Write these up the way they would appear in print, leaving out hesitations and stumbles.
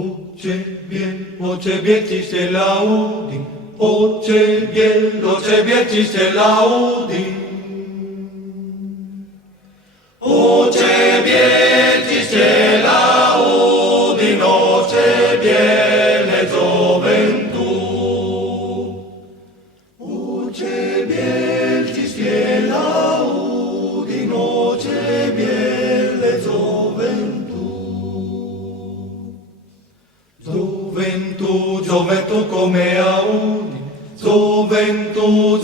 Oh ce bien ci se laudi, oh ce bien ci se laudi. Oh ce bien ci se laudi, no ce bien le gioventù. Oh ce bien ci se laudi, no ce bien le gioventù. Gioventù come audi, gioventù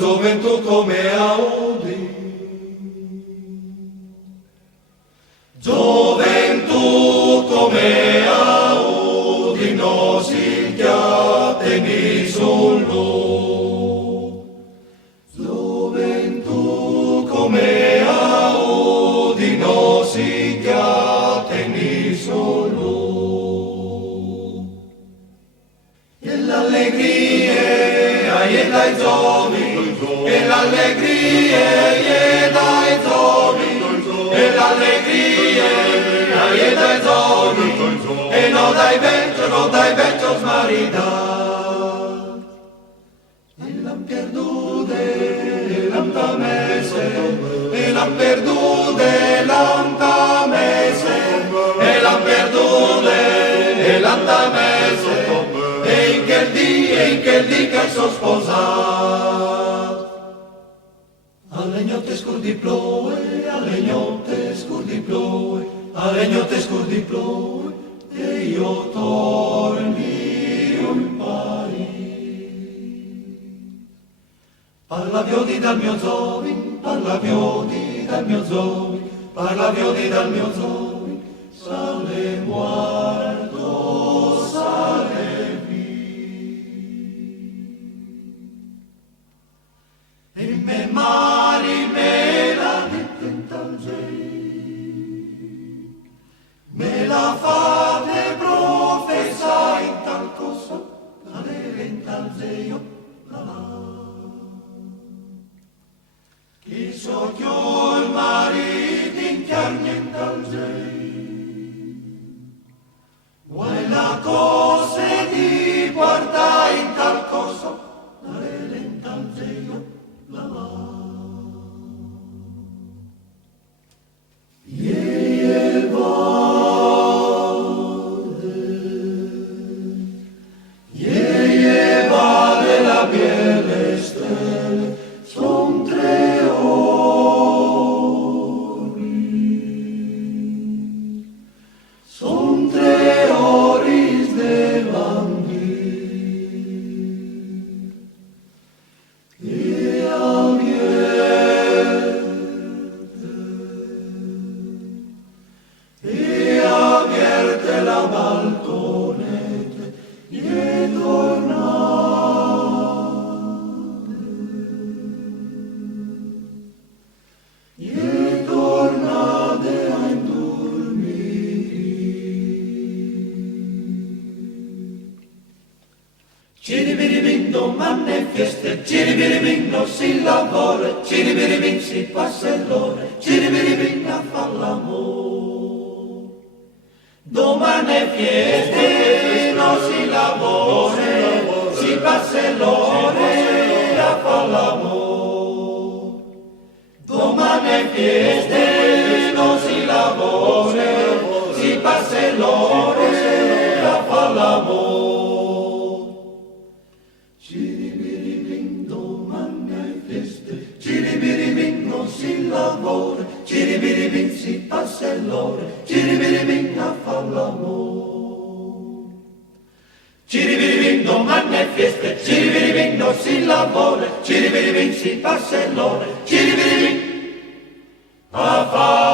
come audi. Gioventù come audi, no si chiateni solo. Gioventù come audi, no si chiateni solo. E dai giovani, e l'allegria e dai giovani, e l'allegria e dai giovani, e non dai vecchio smarrita. E l'han perdute, e l'han tamese, e l'han perdute, l'han tamese, e l'han perdute, e l'han tamese. E in quel dì che sono sposato. Alle notte scurdi ploe, alle notte scurdi ploe, alle notte scurdi ploe, e io torni in Parigi. Parla viodi dal mio zovin, parla viodi dal mio zovin, parla viodi dal mio zovin, sale guardo, sale. E me mari me la dittentalgei, me la fate professa in tal cosa, la lentalgeio, la. Chi so io il marito in chiarnientalgei, vuoi la cosa di guarda in tal cosa, la lentalgeio. Vale la biele stelle, son 3 ori, son 3 ori davanti. La balconete e tornate a indormire. Ciribiribin domani è festa, ciribiribin non si lavora, ciribiribin si passa l'ora, ciribiribin a far l'amore. Domani è fiesta, non si lavora, si passa l'ora a far l'amore. Domani è fiesta, non si lavora, si passa l'ora a far l'amore. Ciribiribin, domani è festa, ciribiribin non si lavora, ciribiribin si passa l'ora, ciribiribin a far l'amore. Ciribiribin domani è festa, ciribiribin non si lavora, ciribiribin si passa l'ora, ciribiribin a far